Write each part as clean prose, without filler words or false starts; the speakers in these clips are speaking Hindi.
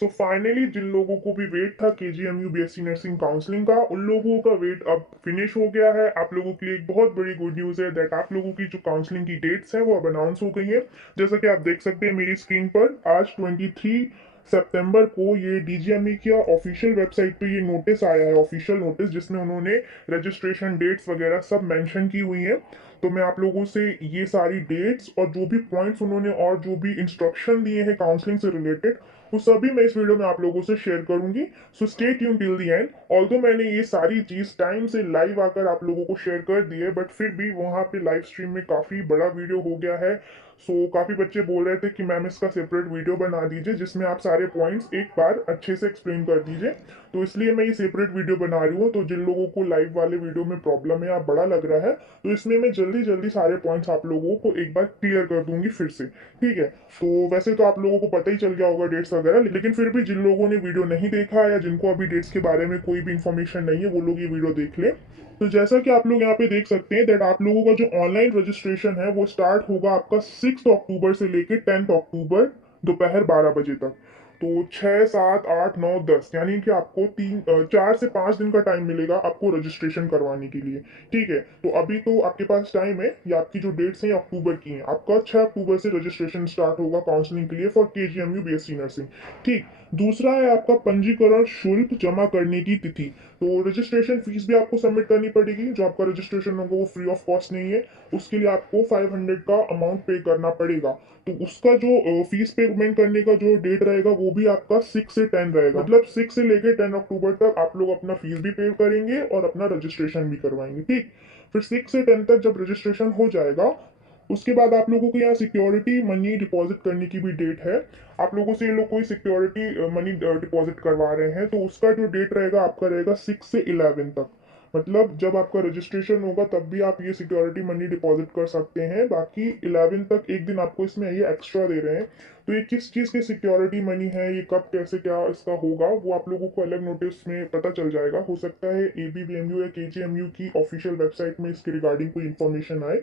सो फाइनली जिन लोगों को भी वेट था केजीएमयू बीएससी नर्सिंग काउंसलिंग का, उन लोगों का वेट अब फिनिश हो गया है। आप लोगों के लिए एक बहुत बड़ी गुड न्यूज़ है दैट आप लोगों की जो काउंसलिंग की डेट्स है वो अब अनाउंस हो गई है। जैसा कि आप देख सकते हैं मेरी स्क्रीन पर, आज 23 सितंबर को ये डीजीएमई की ऑफिशियल वेबसाइट पे ये नोटिस आया है, ऑफिशियल नोटिस, जिसमें उन्होंने रजिस्ट्रेशन डेट्स वगैरह सब मेंशन की हुई हैं। तो मैं आप लोगों से ये सारी डेट्स और जो भी पॉइंट्स उन्होंने और जो भी इंस्ट्रक्शन दिए हैं काउंसलिंग से रिलेटेड, वो सभी मैं इस वीडियो में आप लोगों से शेयर करूंगी। So stay tune till the end. Although मैंने ये सारी चीज टाइम से लाइव आकर आप लोगों को शेयर कर दी है, बट फिर भी वहां पे लाइव स्ट्रीम में काफी बड़ा वीडियो हो गया है। सो काफी बच्चे बोल रहे थे कि मैम इसका सेपरेट वीडियो बना दीजिए जिसमें आप सारे पॉइंट्स एक बार अच्छे से एक्सप्लेन कर दीजिए। तो इसलिए मैं ये सेपरेट वीडियो बना रही हूँ। तो जिन लोगों को लाइव वाले वीडियो में प्रॉब्लम है या बड़ा लग रहा है, तो इसमें मैं जल्दी जल्दी सारे पॉइंट्स आप लोगों को एक बार क्लियर कर दूंगी फिर से। ठीक है। तो वैसे तो आप लोगों को पता ही चल गया होगा डेट्स वगैरह, लेकिन फिर भी जिन लोगों ने वीडियो नहीं देखा या जिनको अभी डेट्स के बारे में कोई भी इन्फॉर्मेशन नहीं है, वो लोग ये वीडियो देख ले। तो जैसा कि आप लोग यहाँ पे देख सकते हैं दैट आप लोगों का जो ऑनलाइन रजिस्ट्रेशन है वो स्टार्ट होगा आपका 6 अक्टूबर से लेके 10 अक्टूबर दोपहर 12 बजे तक। तो 6, 7, 8, 9, 10 यानी कि आपको 4 से 5 दिन का टाइम मिलेगा आपको रजिस्ट्रेशन करवाने के लिए। ठीक है। तो अभी तो आपके पास टाइम है, या आपकी जो डेट्स हैं ये अक्टूबर की हैं। आपका 6 अक्टूबर से रजिस्ट्रेशन स्टार्ट होगा काउंसलिंग के लिए फॉर केजीएमयू बीएससी नर्सिंग। ठीक। दूसरा है आपका पंजीकरण शुल्क जमा करने की तिथि। तो रजिस्ट्रेशन फीस भी आपको सबमिट करनी पड़ेगी। जो आपका रजिस्ट्रेशन होगा वो फ्री ऑफ कॉस्ट नहीं है, उसके लिए आपको 500 का अमाउंट पे करना पड़ेगा। तो उसका जो फीस पेमेंट करने का जो डेट रहेगा वो भी आपका 6 से 10 रहेगा। मतलब 6 से लेके 10 अक्टूबर तक आप लोग अपना फीस भी पे करेंगे और अपना रजिस्ट्रेशन भी करवाएंगे। ठीक। फिर 6 से 10 तक जब रजिस्ट्रेशन हो जाएगा, उसके बाद आप लोगों को यहाँ सिक्योरिटी मनी डिपॉजिट करने की भी डेट है। आप लोगों से ये लोग कोई सिक्योरिटी मनी डिपॉजिट करवा रहे हैं, तो उसका जो डेट रहेगा आपका रहेगा 6 से 11 तक। मतलब जब आपका रजिस्ट्रेशन होगा तब भी आप ये सिक्योरिटी मनी डिपॉजिट कर सकते हैं, बाकी 11 तक एक दिन आपको इसमें ये एक्स्ट्रा दे रहे हैं। तो ये किस चीज़ की सिक्योरिटी मनी है, ये कब कैसे क्या इसका होगा, वो आप लोगों को अलग नोटिस में पता चल जाएगा। हो सकता है एबीवीएमयू या केजीएमयू की ऑफिशियल वेबसाइट में इसके रिगार्डिंग कोई इन्फॉर्मेशन आए।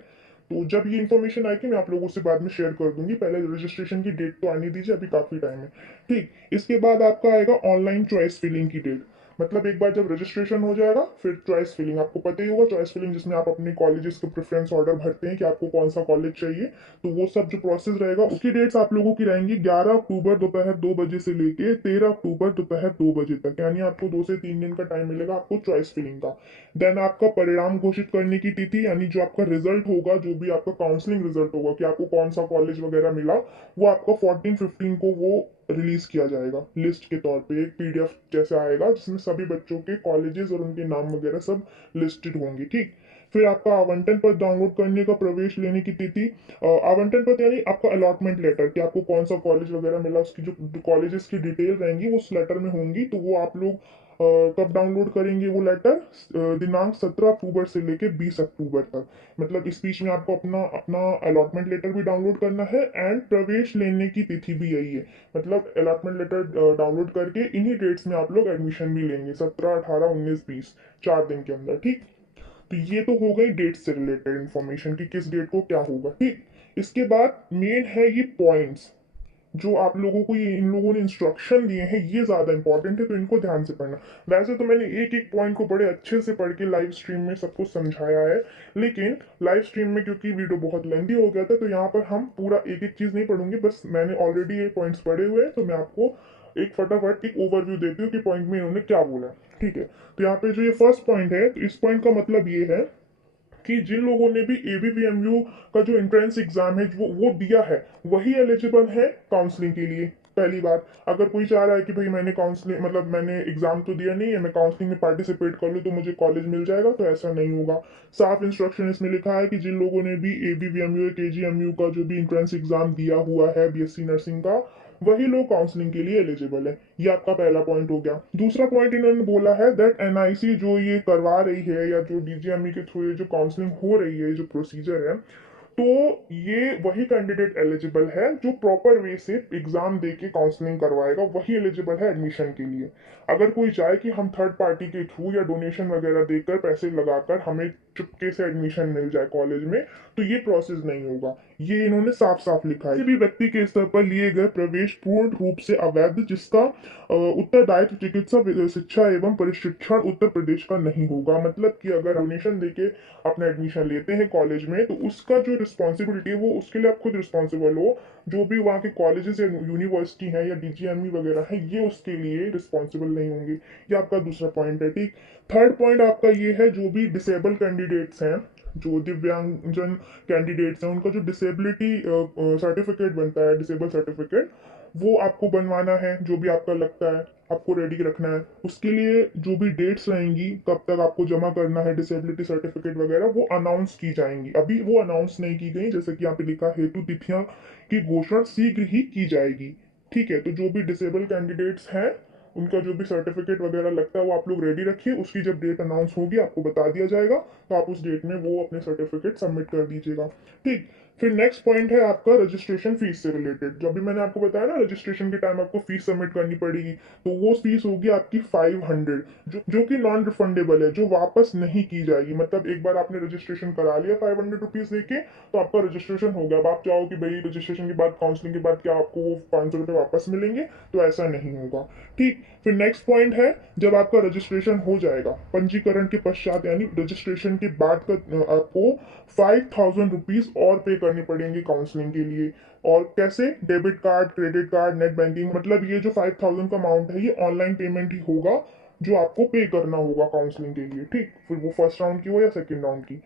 तो जब ये इन्फॉर्मेशन आएगी मैं आप लोगों से बाद में शेयर कर दूंगी। पहले रजिस्ट्रेशन की डेट तो आने दीजिए, अभी काफी टाइम है। ठीक। इसके बाद आपका आएगा ऑनलाइन चॉइस फिलिंग की डेट। मतलब एक बार जब रजिस्ट्रेशन हो जाएगा फिर चॉइस फिलिंग, आपको पता ही होगा चॉइस फिलिंग, जिसमें आप अपने कॉलेजेस के प्रेफरेंस ऑर्डर भरते हैं कि आपको कौन सा कॉलेज चाहिए। तो वो सब जो प्रोसेस रहेगा उसकी डेट्स आप लोगों की रहेंगी 11 अक्टूबर दोपहर 2 बजे से लेके 13 अक्टूबर दोपहर 2 बजे तक। यानी आपको 2 से 3 दिन का टाइम मिलेगा आपको चॉइस फिलिंग का। देन आपका परिणाम घोषित करने की तिथि, यानी जो आपका रिजल्ट होगा, जो भी आपका काउंसलिंग रिजल्ट होगा कि आपको कौन सा कॉलेज वगैरह मिला, वो आपका 14-15 को वो रिलीज किया जाएगा लिस्ट के तौर पे। एक पीडीएफ जैसा आएगा जिसमें सभी बच्चों के कॉलेजेस और उनके नाम वगैरह सब लिस्टेड होंगे। ठीक। फिर आपका आवंटन पत्र डाउनलोड करने का, प्रवेश लेने की तिथि, आवंटन पत्र यानी आपका अलॉटमेंट लेटर कि आपको कौन सा कॉलेज वगैरह मिला, उसकी जो कॉलेजेस की डिटेल रहेंगी वो उस लेटर में होंगी। तो वो आप लोग कब डाउनलोड करेंगे वो लेटर, दिनांक 17 अक्टूबर से लेके 20 अक्टूबर तक। मतलब इस बीच में आपको अपना अपना अलॉटमेंट लेटर भी डाउनलोड करना है एंड प्रवेश लेने की तिथि भी यही है। मतलब अलॉटमेंट लेटर डाउनलोड करके इन्हीं डेट्स में आप लोग एडमिशन भी लेंगे, 17, 18, 19, 20, 4 दिन के अंदर। ठीक। तो ये तो हो गई डेट से रिलेटेड इन्फॉर्मेशन कि किस डेट को क्या होगा। ठीक। इसके बाद मेन है ये पॉइंट्स जो आप लोगों को ये इन लोगों ने इंस्ट्रक्शन दिए हैं, ये ज्यादा इंपॉर्टेंट है, तो इनको ध्यान से पढ़ना। वैसे तो मैंने एक एक पॉइंट को बड़े अच्छे से पढ़ के लाइव स्ट्रीम में सबको समझाया है, लेकिन लाइव स्ट्रीम में क्योंकि वीडियो बहुत लेंदी हो गया था, तो यहाँ पर हम पूरा एक एक चीज नहीं पढ़ूंगे। बस मैंने ऑलरेडी ये पॉइंट्स पढ़े हुए हैं, तो मैं आपको एक फटाफट एक ओवरव्यू देती हूँ कि पॉइंट में इन्होंने क्या बोला। ठीक है। तो यहाँ पे जो ये फर्स्ट पॉइंट है, तो इस पॉइंट का मतलब ये है कि जिन लोगों ने भी एबीवीएमयू का जो एंट्रेंस एग्जाम है वो दिया है, वही एलिजिबल है काउंसलिंग के लिए। पहली बात, अगर कोई चाह रहा है कि भाई मैंने काउंसलिंग मतलब मैंने एग्जाम तो दिया नहीं है, मैं काउंसलिंग में पार्टिसिपेट कर लूँ तो मुझे कॉलेज मिल जाएगा, तो ऐसा नहीं होगा। साफ इंस्ट्रक्शन इसमें लिखा है कि जिन लोगों ने भी एबीवीएमयू या केजीएमयू का जो भी एंट्रेंस एग्जाम दिया हुआ है बीएससी नर्सिंग का, वही लोग काउंसलिंग के लिए एलिजिबल है। ये आपका पहला पॉइंट हो गया। दूसरा पॉइंट इन्होंने बोला है दैट एनआईसी जो ये करवा रही है या जो डीजीएमई के थ्रू ये जो काउंसलिंग हो रही है, जो प्रोसीजर है, तो ये वही कैंडिडेट एलिजिबल है जो प्रॉपर वे से एग्जाम दे के काउंसलिंग करवाएगा, वही एलिजिबल है एडमिशन के लिए। अगर कोई चाहे कि हम थर्ड पार्टी के थ्रू या डोनेशन वगैरह देकर पैसे लगाकर हमें चुपके से एडमिशन मिल जाए कॉलेज में, तो ये प्रोसेस नहीं होगा। ये इन्होंने साफ साफ लिखा है। किसी भी व्यक्ति के स्तर पर लिए गए प्रवेश पूर्ण रूप से अवैध, जिसका उत्तरदायित्व चिकित्सा शिक्षा एवं प्रशिक्षण उत्तर प्रदेश का नहीं होगा। मतलब कि अगर डोनेशन देके अपना एडमिशन लेते हैं कॉलेज में, तो उसका जो रिस्पॉन्सिबिलिटी है वो उसके लिए आप खुद रिस्पॉन्सिबल हो। जो भी वहाँ के कॉलेजेस या यूनिवर्सिटी है या डीजीएमई वगैरह है, ये उसके लिए रिस्पॉन्सिबल नहीं होंगे। ये आपका दूसरा पॉइंट है। ठीक, थर्ड पॉइंट आपका ये है, जो भी डिसेबल कैंडिडेट्स हैं, जो दिव्यांगजन कैंडिडेट्स हैं, उनका जो डिसेबिलिटी सर्टिफिकेट बनता है, डिसेबल सर्टिफिकेट, वो आपको बनवाना है। जो भी आपका लगता है आपको रेडी रखना है। उसके लिए जो भी डेट्स रहेंगी, कब तक आपको जमा करना है डिसेबिलिटी सर्टिफिकेट वगैरह, वो अनाउंस की जाएंगी। अभी वो अनाउंस नहीं की गई, जैसे कि यहाँ पे लिखा, हेतु तिथियां की घोषणा शीघ्र ही की जाएगी। ठीक है, तो जो भी डिसेबल कैंडिडेट्स हैं, उनका जो भी सर्टिफिकेट वगैरह लगता है वो आप लोग रेडी रखिए। उसकी जब डेट अनाउंस होगी आपको बता दिया जाएगा, तो आप उस डेट में वो अपने सर्टिफिकेट सबमिट कर दीजिएगा। ठीक, फिर नेक्स्ट पॉइंट है आपका रजिस्ट्रेशन फीस से रिलेटेड। जो भी मैंने आपको बताया ना, रजिस्ट्रेशन के टाइम आपको फीस सबमिट करनी पड़ेगी, तो वो फीस होगी आपकी 500, जो कि नॉन रिफंडेबल है, जो वापस नहीं की जाएगी। मतलब एक बार आपने रजिस्ट्रेशन करा लिया 500 रुपीज देके, तो आपका रजिस्ट्रेशन हो गया। अब आप चाहो कि भाई रजिस्ट्रेशन के बाद, काउंसलिंग के बाद क्या आपको वो 500 रुपये वापस मिलेंगे, तो ऐसा नहीं होगा। ठीक, फिर नेक्स्ट पॉइंट है, जब आपका रजिस्ट्रेशन हो जाएगा पंजीकरण के पश्चात, यानी रजिस्ट्रेशन के बाद का, आपको 5000 रुपीज और पे करने पड़ेंगे काउंसलिंग के लिए। और कैसे? Debit card, credit card, net banking. मतलब ये जो 5000 का अमाउंट है, ये ऑनलाइन पेमेंट ही होगा, जो आपको पे करना होगा काउंसलिंग के लिए। ठीक, फिर वो फर्स्ट राउंड की हो या सेकेंड राउंड की।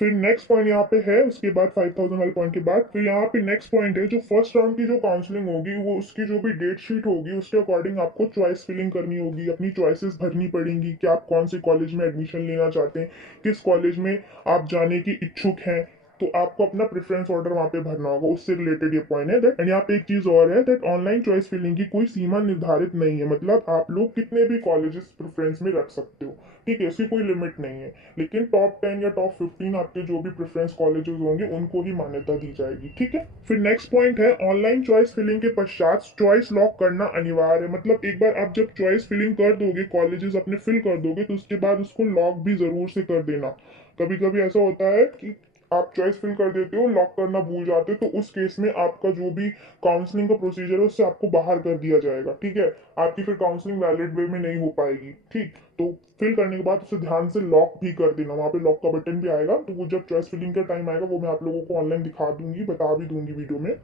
फिर नेक्स्ट पॉइंट यहाँ पे है, उसके बाद 5000 वाले पॉइंट के बाद फिर यहाँ पे नेक्स्ट पॉइंट है, जो फर्स्ट राउंड की जो काउंसलिंग होगी, वो उसकी जो भी डेट शीट होगी, उसके अकॉर्डिंग आपको चॉइस फिलिंग करनी होगी, अपनी चॉइसेस भरनी पड़ेंगी कि आप कौन से कॉलेज में एडमिशन लेना चाहते हैं, किस कॉलेज में आप जाने की इच्छुक हैं। तो आपको अपना प्रेफरेंस ऑर्डर वहाँ पे भरना होगा, उससे रिलेटेड ये पॉइंट है। दैट, एंड यहाँ पे एक चीज और है, दैट ऑनलाइन चॉइस फिलिंग की कोई सीमा निर्धारित नहीं है। मतलब आप लोग कितने भी कॉलेजेस प्रेफरेंस में रख सकते हो। ठीक है, इसकी कोई लिमिट नहीं है, लेकिन टॉप 10 या टॉप 15 आपके जो भी प्रेफरेंस कॉलेजेस होंगे, उनको ही मान्यता दी जाएगी। ठीक है, फिर नेक्स्ट पॉइंट है, ऑनलाइन चॉइस फिलिंग के पश्चात चॉइस लॉक करना अनिवार्य है। मतलब एक बार आप जब चॉइस फिलिंग कर दोगे, कॉलेजेस अपने फिल कर दोगे, तो उसके बाद उसको लॉक भी जरूर से कर देना। कभी कभी ऐसा होता है कि आप चॉइस फिल कर देते हो, लॉक करना भूल जाते हो, तो उस केस में आपका जो भी काउंसलिंग का प्रोसीजर है, उससे आपको बाहर कर दिया जाएगा। ठीक है, आपकी फिर काउंसलिंग वैलिड वे में नहीं हो पाएगी। ठीक, तो फिल करने के बाद उसे ध्यान से लॉक भी कर देना। वहाँ पे लॉक का बटन भी आएगा, तो वो जब चॉइस फिलिंग का टाइम आएगा, वो मैं आप लोगों को ऑनलाइन दिखा दूंगी, बता भी दूंगी वीडियो में।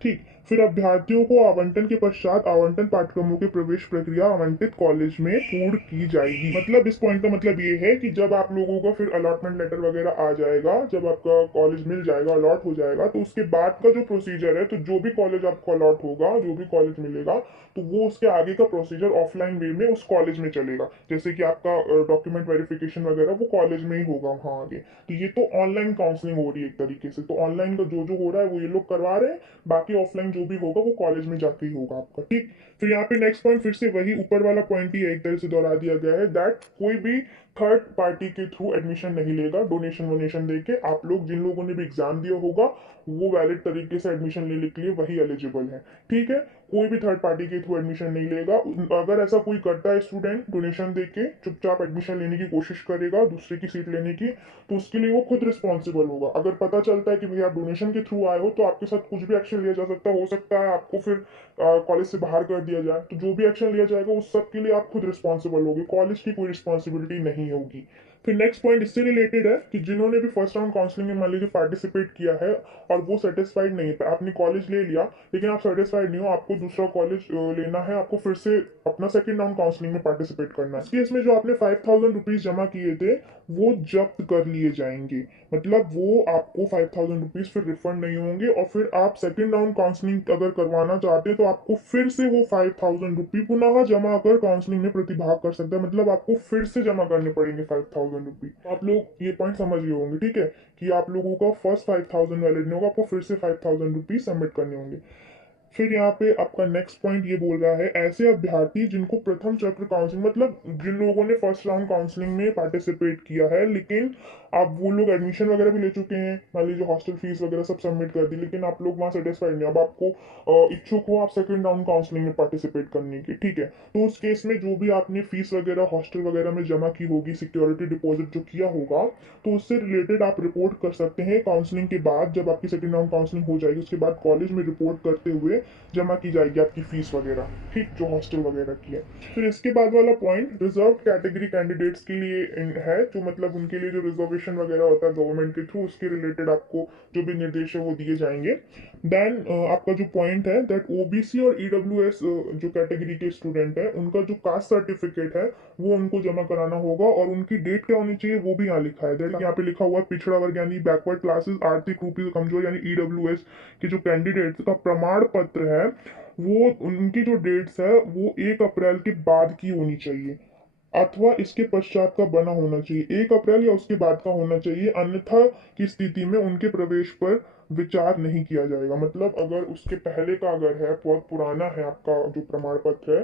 ठीक, फिर अभ्यर्थियों को आवंटन के पश्चात आवंटन पाठ्यक्रमों के प्रवेश प्रक्रिया आवंटित कॉलेज में पूर्ण की जाएगी। मतलब इस पॉइंट का मतलब ये है कि जब आप लोगों का फिर अलॉटमेंट लेटर वगैरह आ जाएगा, जब आपका कॉलेज मिल जाएगा, अलॉट हो जाएगा, तो उसके बाद का जो प्रोसीजर है, तो जो भी कॉलेज आपको अलॉट होगा, जो भी कॉलेज मिलेगा, तो वो उसके आगे का प्रोसीजर ऑफलाइन वे में उस कॉलेज में चलेगा। जैसे कि आपका डॉक्यूमेंट वेरिफिकेशन वगैरह वो कॉलेज में ही होगा वहाँ आगे। तो ये तो ऑनलाइन काउंसलिंग हो रही है एक तरीके से। तो ऑनलाइन का जो जो हो रहा है वो ये लोग करवा रहे हैं, बाकी ऑफलाइन जो भी होगा वो कॉलेज में जाके ही होगा आपका। ठीक, फिर यहाँ पे नेक्स्ट पॉइंट फिर से वही ऊपर वाला पॉइंट ही है, एक तरह से दोहरा दिया गया है, दैट कोई भी थर्ड पार्टी के थ्रू एडमिशन नहीं लेगा डोनेशन वोनेशन देके। आप लोग जिन लोगों ने भी एग्जाम दिया होगा, वो वैलिड तरीके से एडमिशन लेने के लिए वही एलिजिबल है। ठीक है, कोई भी थर्ड पार्टी के थ्रू एडमिशन नहीं लेगा। अगर ऐसा कोई करता है स्टूडेंट, डोनेशन देके चुपचाप एडमिशन लेने की कोशिश करेगा दूसरे की सीट लेने की, तो उसके लिए वो खुद रिस्पॉन्सिबल होगा। अगर पता चलता है कि भैया आप डोनेशन के थ्रू आए हो, तो आपके साथ कुछ भी एक्शन लिया जा सकता है। हो सकता है आपको फिर कॉलेज से बाहर कर दिया जाए। तो जो भी एक्शन लिया जाएगा उस सब के लिए आप खुद रिस्पॉन्सिबल होगे, कॉलेज की कोई रिस्पॉन्सिबिलिटी नहीं होगी। फिर नेक्स्ट पॉइंट इससे रिलेटेड है कि जिन्होंने भी फर्स्ट राउंड काउंसलिंग में मान लीजिए पार्टिसिपेट किया है और वो सेटिस्फाइड नहीं है, आपने कॉलेज ले लिया लेकिन आप सेटिस्फाइड नहीं हो, आपको दूसरा कॉलेज लेना है, आपको फिर से अपना सेकंड राउंड काउंसलिंग में पार्टिसिपेट करना है। इस केस में जो आपने 5000 रुपीज जमा किए थे, वो जब्त कर लिए जाएंगे। मतलब वो आपको 5000 रुपीज फिर रिफंड नहीं होंगे, और फिर आप सेकंड राउंड काउंसलिंग अगर करवाना चाहते हैं, तो आपको फिर से वो 5000 रुपीज पुनः जमा कर काउंसलिंग में प्रतिभाग कर सकते हैं। मतलब आपको फिर से जमा करने पड़ेंगे 5000 रुपीज। आप लोग ये पॉइंट समझ गए होंगे। ठीक है, कि आप लोगों का फर्स्ट 5000 वैलिड नहीं होगा, आपको फिर से 5000 रुपीज सबमिट करने होंगे। फिर यहाँ पे आपका नेक्स्ट पॉइंट ये बोल रहा है, ऐसे अभ्यर्थी जिनको प्रथम चक्र काउंसलिंग, मतलब जिन लोगों ने फर्स्ट राउंड काउंसलिंग में पार्टिसिपेट किया है, लेकिन अब वो लोग एडमिशन वगैरह भी ले चुके हैं, मान लीजिए हॉस्टल फीस वगैरह सब सबमिट कर दी, लेकिन आप लोग वहाँ सेटिस्फाइड नहीं, अब आपको इच्छुक हो आप सेकंड राउंड काउंसलिंग में पार्टिसिपेट करने की, ठीक है। तो उस केस में जो भी आपने फीस वगैरह हॉस्टल वगैरह में जमा की होगी, सिक्योरिटी डिपॉजिट जो किया होगा, तो उससे रिलेटेड आप रिपोर्ट कर सकते हैं काउंसलिंग के बाद। जब आपकी सेकंड राउंड काउंसलिंग हो जाएगी उसके बाद कॉलेज में रिपोर्ट करते हुए जमा की जाएगी आपकी फीस वगैरह, ठीक, जो हॉस्टल वगैरह की है। फिर इसके बाद वाला पॉइंट रिजर्व कैटेगरी कैंडिडेट्स के लिए है, जो मतलब उनके लिए जो रिजर्वेशन वगैरह होता है गवर्नमेंट के थ्रू, उसके रिलेटेड आपको जो भी निर्देश है वो दिए जाएंगे। देन आपका जो पॉइंट है दैट ओबीसी और ईडब्ल्यूएस जो कैटेगरी के स्टूडेंट है उनका जो कास्ट सर्टिफिकेट है वो उनको जमा कराना होगा, और उनकी डेट क्या होनी चाहिए वो भी यहाँ लिखा है। दैट यहाँ पे लिखा हुआ है पिछड़ा वर्ग यानी बैकवर्ड क्लासेस, आर्थिक रूप से कमजोर यानी ईडब्ल्यूएस के जो कैंडिडेट्स का प्रमाण पत्र है वो उनकी जो डेट्स है वो 1 अप्रैल के बाद की होनी चाहिए, अथवा इसके पश्चात का बना होना चाहिए। 1 अप्रैल या उसके बाद का होना चाहिए, अन्यथा की स्थिति में उनके प्रवेश पर विचार नहीं किया जाएगा। मतलब अगर उसके पहले का अगर है, बहुत पुराना है आपका जो प्रमाण पत्र है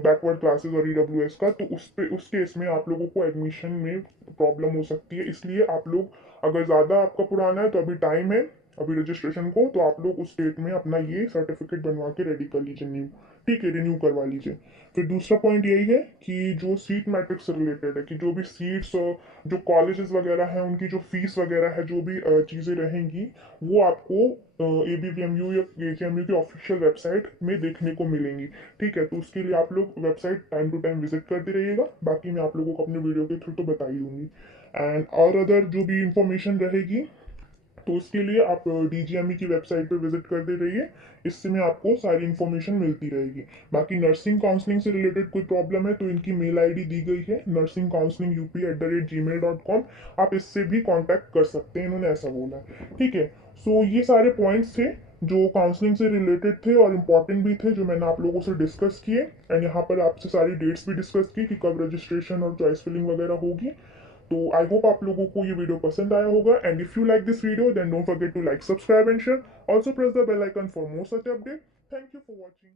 बैकवर्ड क्लासेस और ईडब्ल्यूएस का, तो उस केस में आप लोगों को एडमिशन में प्रॉब्लम हो सकती है। इसलिए आप लोग, अगर ज़्यादा आपका पुराना है तो अभी टाइम है अभी रजिस्ट्रेशन को, तो आप लोग उस डेट में अपना ये सर्टिफिकेट बनवा के रेडी कर लीजिए न्यू, ठीक है, रिन्यू करवा लीजिए। फिर दूसरा पॉइंट यही है कि जो सीट मैट्रिक्स से रिलेटेड है, कि जो भी सीट्स और जो कॉलेजेस वगैरह हैं उनकी जो फीस वगैरह है, जो भी चीज़ें रहेंगी वो आपको ABVMU या AJMU की ऑफिशियल वेबसाइट में देखने को मिलेंगी, ठीक है। तो उसके लिए आप लोग website time to time visit करते रहिएगा, बाकी मैं आप लोगों को अपने वीडियो के थ्रू तो बता ही दूंगी। एंड और अदर जो भी इंफॉर्मेशन रहेगी तो उसके लिए आप DGME की वेबसाइट पे विजिट करते रहिए, इससे में आपको सारी इन्फॉर्मेशन मिलती रहेगी। बाकी नर्सिंग काउंसलिंग से रिलेटेड कोई प्रॉब्लम है तो इनकी मेल आईडी दी गई है nursingcounselingup@gmail.com, आप इससे भी कांटेक्ट कर सकते हैं, इन्होंने ऐसा बोला है, ठीक है। सो ये सारे पॉइंट्स थे जो काउंसलिंग से रिलेटेड थे और इम्पॉर्टेंट भी थे, जो मैंने आप लोगों से डिस्कस किए। एंड यहाँ पर आपसे सारी डेट्स भी डिस्कस की कि कब रजिस्ट्रेशन और चॉइस फिलिंग वगैरह होगी। तो आई होप आप लोगों को ये वीडियो पसंद आया होगा, and if you like this video then don't forget to like, subscribe and share, also press the bell icon for more such update. Thank you for watching.